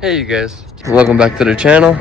Hey you guys, welcome back to the channel.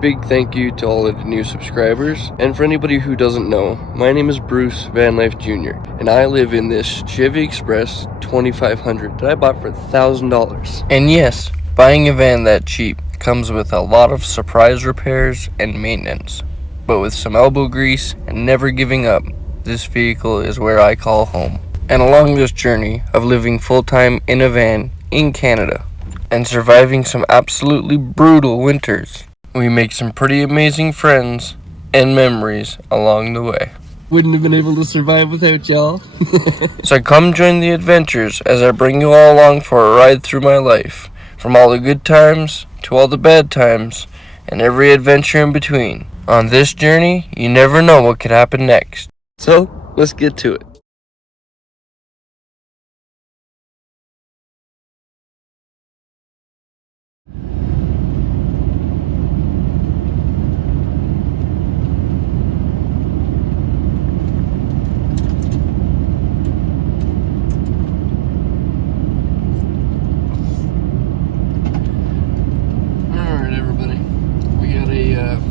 Big thank you to all of the new subscribers. And for anybody who doesn't know, my name is Bruce Vanlife Jr. and I live in this Chevy Express 2500 that I bought for $1,000. And yes, buying a van that cheap comes with a lot of surprise repairs and maintenance. But with some elbow grease and never giving up, this vehicle is where I call home. And along this journey of living full-time in a van in Canada and surviving some absolutely brutal winters, we make some pretty amazing friends and memories along the way. Wouldn't have been able to survive without y'all. So come join the adventures as I bring you all along for a ride through my life, from all the good times to all the bad times and every adventure in between. On this journey, you never know what could happen next. So let's get to it.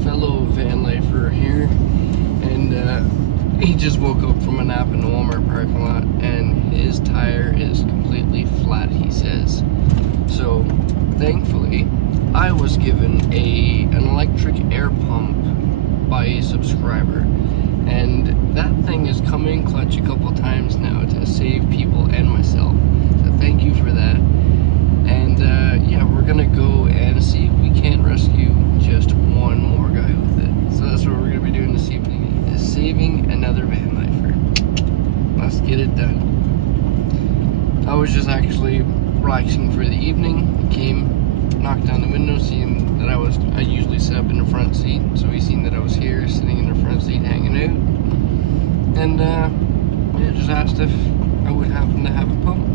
Fellow van lifer here, and he just woke up from a nap in the Walmart parking lot, and his tire is completely flat, he says. So thankfully I was given an electric air pump by a subscriber, and that thing has come in clutch a couple times now to save people and myself, so thank you for that. And yeah, we're gonna go and see if we can't rescue just one more guy with it. So that's what we're gonna be doing this evening, is saving another van lifer. Let's get it done. I was just actually relaxing for the evening, came, knocked down the window, seeing that I usually sit up in the front seat, so he seen that I was here, sitting in the front seat, hanging out. And yeah, just asked if I would happen to have a pump.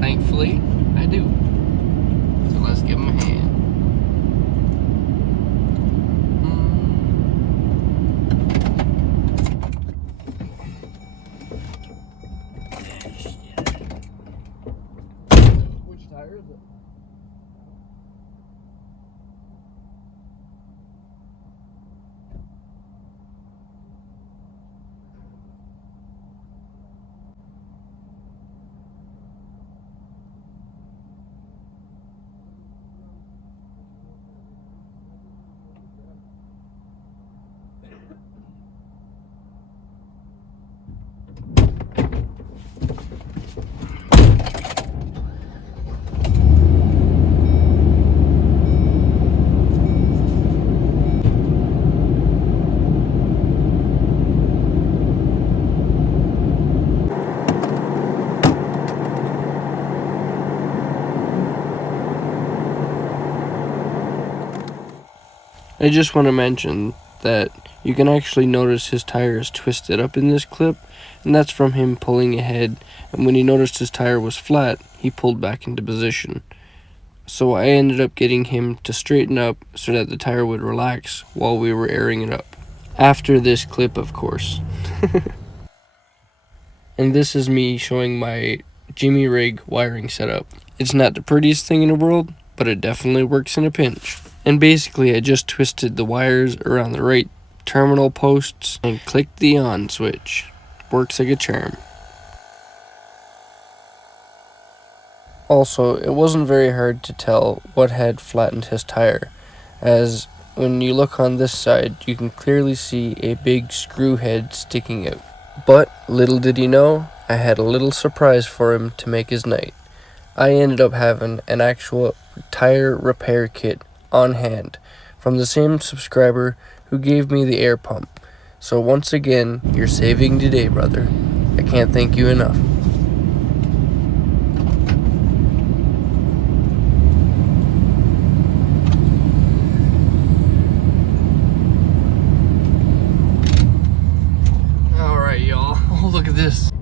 Thankfully, I do. So let's give him a hand. Which tire is it? I just want to mention that you can actually notice his tire is twisted up in this clip, and that's from him pulling ahead, and when he noticed his tire was flat, he pulled back into position. So I ended up getting him to straighten up so that the tire would relax while we were airing it up. After this clip, of course. And this is me showing my Jimmy rig wiring setup. It's not the prettiest thing in the world, but it definitely works in a pinch. And basically I just twisted the wires around the right terminal posts and clicked the on switch. Works like a charm. Also, it wasn't very hard to tell what had flattened his tire, as when you look on this side you can clearly see a big screw head sticking out. But little did he know, I had a little surprise for him to make his night. I ended up having an actual tire repair kit on hand from the same subscriber who gave me the air pump. So once again, you're saving the day, brother. I can't thank you enough. Alright y'all, oh look at this.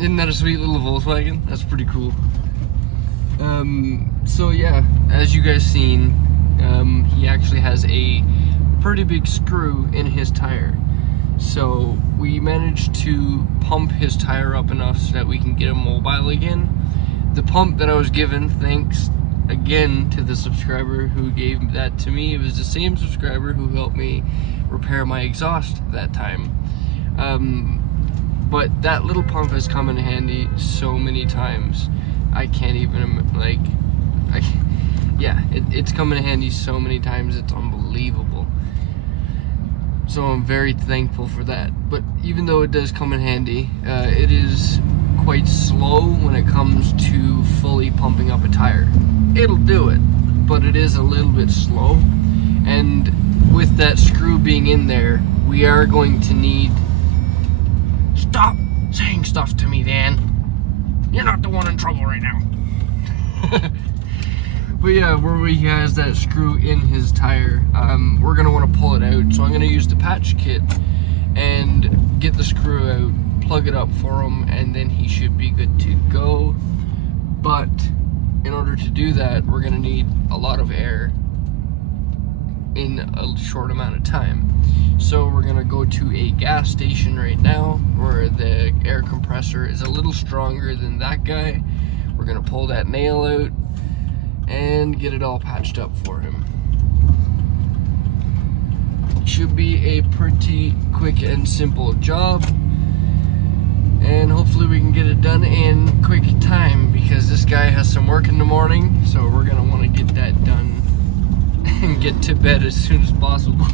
Isn't that a sweet little Volkswagen? That's pretty cool. So yeah, as you guys seen, he actually has a pretty big screw in his tire. So we managed to pump his tire up enough so that we can get him mobile again. the pump that I was given, thanks again to the subscriber who gave that to me. It was the same subscriber who helped me repair my exhaust that time. But that little pump has come in handy so many times. I can't even, like, it's come in handy so many times, it's unbelievable. So I'm very thankful for that. But even though it does come in handy, it is quite slow when it comes to fully pumping up a tire. It'll do it, but it is a little bit slow. And with that screw being in there, we are going to need... Stop saying stuff to me, Dan. You're not the one in trouble right now. But yeah, where he has that screw in his tire, we're going to want to pull it out. So I'm going to use the patch kit and get the screw out, plug it up for him, and then he should be good to go. But in order to do that, we're going to need a lot of air in a short amount of time. So we're going to go to a gas station right now where the air compressor is a little stronger than that guy. We're going to pull that nail out and get it all patched up for him. Should be a pretty quick and simple job, and hopefully we can get it done in quick time, because this guy has some work in the morning, so we're going to want to get that done and get to bed as soon as possible.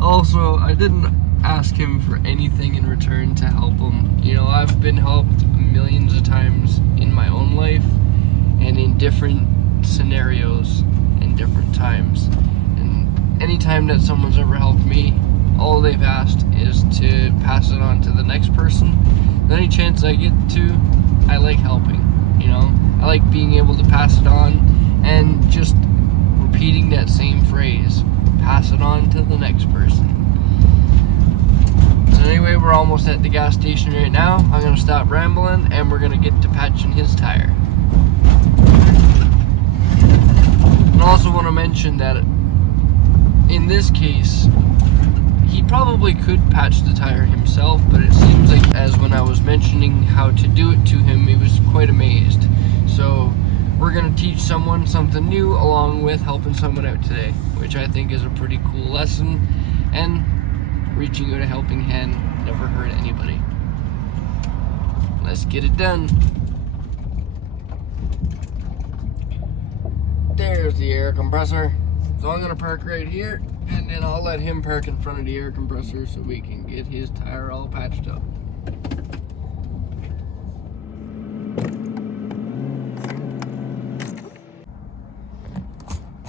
Also, I didn't ask him for anything in return to help him. You know, I've been helped millions of times in my own life and in different scenarios and different times. And anytime that someone's ever helped me, all they've asked is to pass it on to the next person. And any chance I get to, I like helping, you know? I like being able to pass it on and just repeating that same phrase. Pass it on to the next person. So anyway, we're almost at the gas station right now. I'm going to stop rambling and we're going to get to patching his tire. And I also want to mention that in this case, he probably could patch the tire himself, but it seems like, as when I was mentioning how to do it to him, he was quite amazed. So we're going to teach someone something new along with helping someone out today, which I think is a pretty cool lesson, and reaching out a helping hand never hurt anybody. Let's get it done. There's the air compressor. So I'm going to park right here, and then I'll let him park in front of the air compressor so we can get his tire all patched up.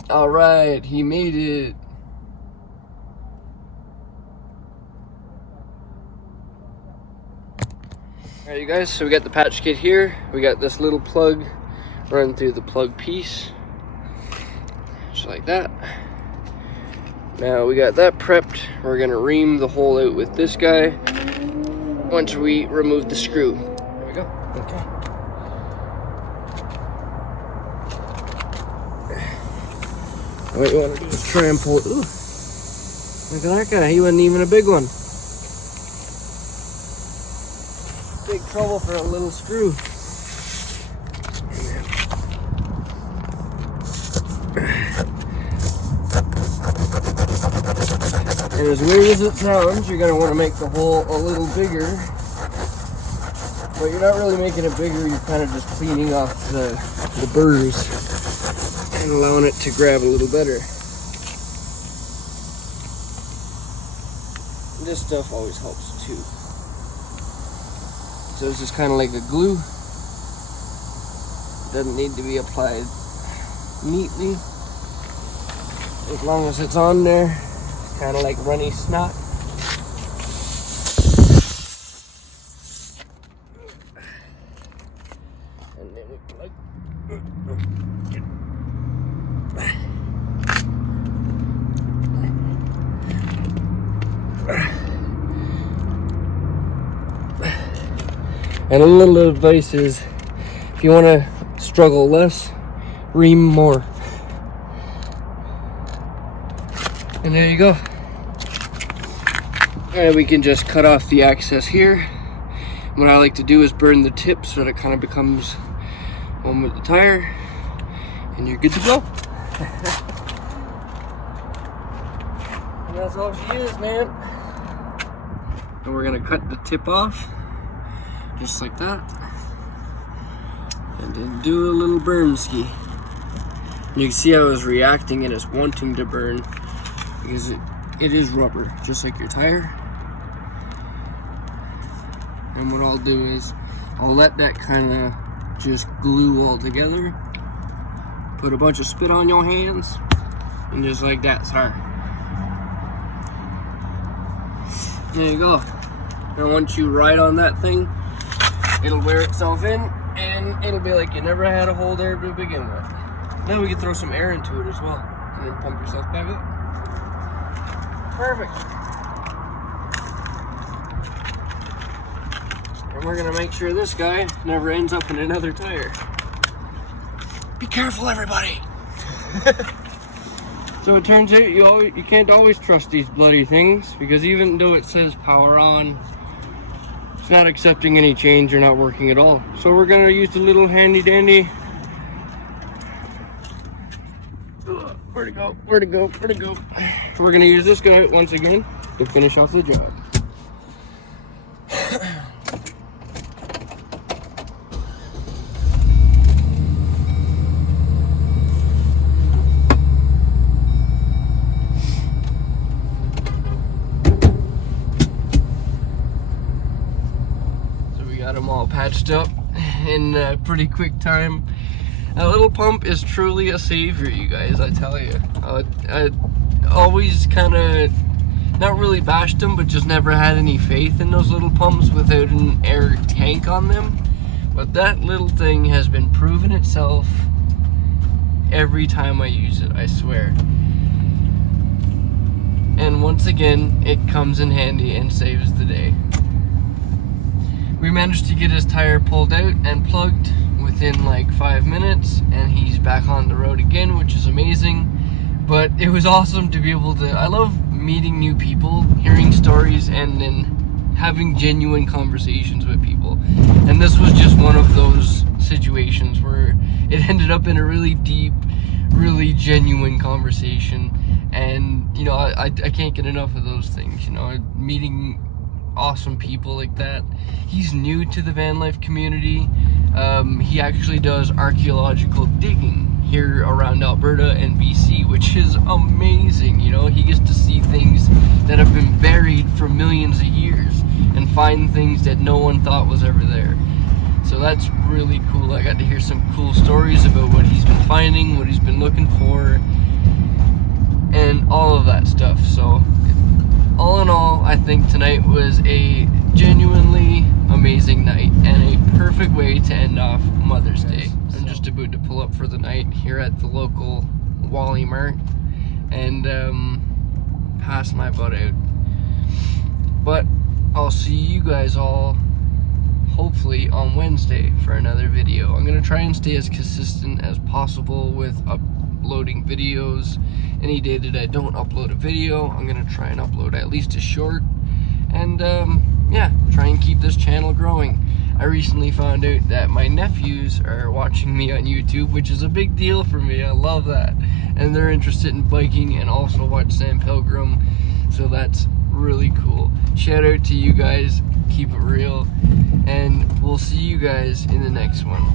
Alright, he made it. Alright, you guys, so we got the patch kit here. We got this little plug run through the plug piece, just like that. Now we got that prepped. We're gonna ream the hole out with this guy once we remove the screw. There we go. Okay. What you want to do is try and pull it. Ooh, look at that guy. He wasn't even a big one. Big trouble for a little screw. And as weird as it sounds, you're going to want to make the hole a little bigger. But you're not really making it bigger, you're kind of just cleaning off the burrs and allowing it to grab a little better. This stuff always helps too. So this is kind of like a glue. It doesn't need to be applied neatly. As long as it's on there, it's kind of like runny snot. And then we plug. And a little advice is, if you want to struggle less, ream more. And there you go. And we can just cut off the access here. What I like to do is burn the tip so that it kind of becomes one with the tire, and you're good to go. And that's all she is, man. And we're gonna cut the tip off, just like that, and then do a little burn ski. You can see how it's reacting and it's wanting to burn because it is rubber, just like your tire. And what I'll do is I'll let that kind of just glue all together, put a bunch of spit on your hands, and just like that, sorry. There you go. And once you ride on that thing, it'll wear itself in and it'll be like you never had a hole there to begin with. Now we can throw some air into it as well and then pump yourself back up. Perfect. And we're gonna make sure this guy never ends up in another tire. Be careful, everybody. So it turns out you can't always trust these bloody things, because even though it says power on, it's not accepting any change or not working at all. So we're gonna use the little handy dandy. Where'd it go? Where'd it go? Where'd it go? We're gonna use this guy once again to finish off the job. Got them all patched up in a pretty quick time. A little pump is truly a savior, you guys, I tell you. I always kind of not really bashed them, but just never had any faith in those little pumps without an air tank on them. But that little thing has been proven itself every time I use it, I swear. And once again, it comes in handy and saves the day. We managed to get his tire pulled out and plugged within like 5 minutes, and he's back on the road again, which is amazing. But it was awesome to be able to, I love meeting new people, hearing stories, and then having genuine conversations with people. And this was just one of those situations where it ended up in a really deep, really genuine conversation. And, you know, I can't get enough of those things, you know, meeting awesome people like that. He's new to the van life community. He actually does archaeological digging here around Alberta and BC, which is amazing. You know, he gets to see things that have been buried for millions of years and find things that no one thought was ever there. So that's really cool. I got to hear some cool stories about what he's been finding, what he's been looking for, and all of that stuff. So all in all, I think tonight was a genuinely amazing night and a perfect way to end off Mother's Day. I'm just about to pull up for the night here at the local Wally Mart and pass my butt out. But I'll see you guys all hopefully on Wednesday for another video. I'm going to try and stay as consistent as possible with uploading videos. Any day that I don't upload a video, I'm gonna try and upload at least a short, and yeah, try and keep this channel growing. I recently found out that my nephews are watching me on YouTube, which is a big deal for me. I love that, and they're interested in biking and also watch Sam Pilgrim, so that's really cool. Shout out to you guys, keep it real, and we'll see you guys in the next one.